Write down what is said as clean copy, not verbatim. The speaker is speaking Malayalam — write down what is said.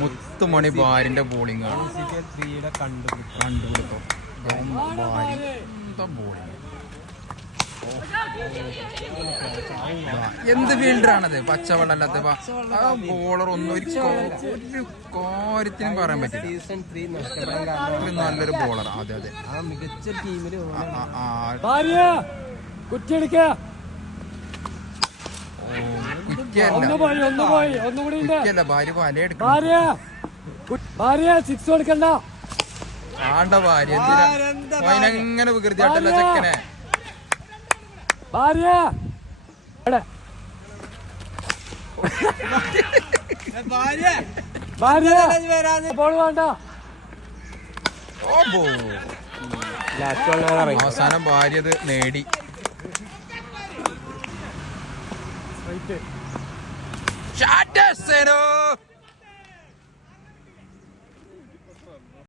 മുത്തുമണി ഭാര്യന്റെ ബോളിംഗ് ആണ്. കണ്ടുപിടിത്തം ബോളിംഗ്. എന്ത് ഫീൽഡറാണത്? പച്ചവെള്ളല്ലാത്ത ബോളർ ഒന്നും ഒരു കാര്യത്തിനും പറയാൻ പറ്റില്ല. നല്ലൊരു ബോളർ. അതെ അതെ, മികച്ച ടീമില് കുറ്റിയല്ല ഭാര്യ വലയെടുക്കണ്ട. ആണ്ട ഭാര്യ അതിനെങ്ങനെ വികൃതിയാട്ടല്ല ചെക്കനെ. അവസാനം ഭാര്യ അത് നേടി. ഷാറ്റ്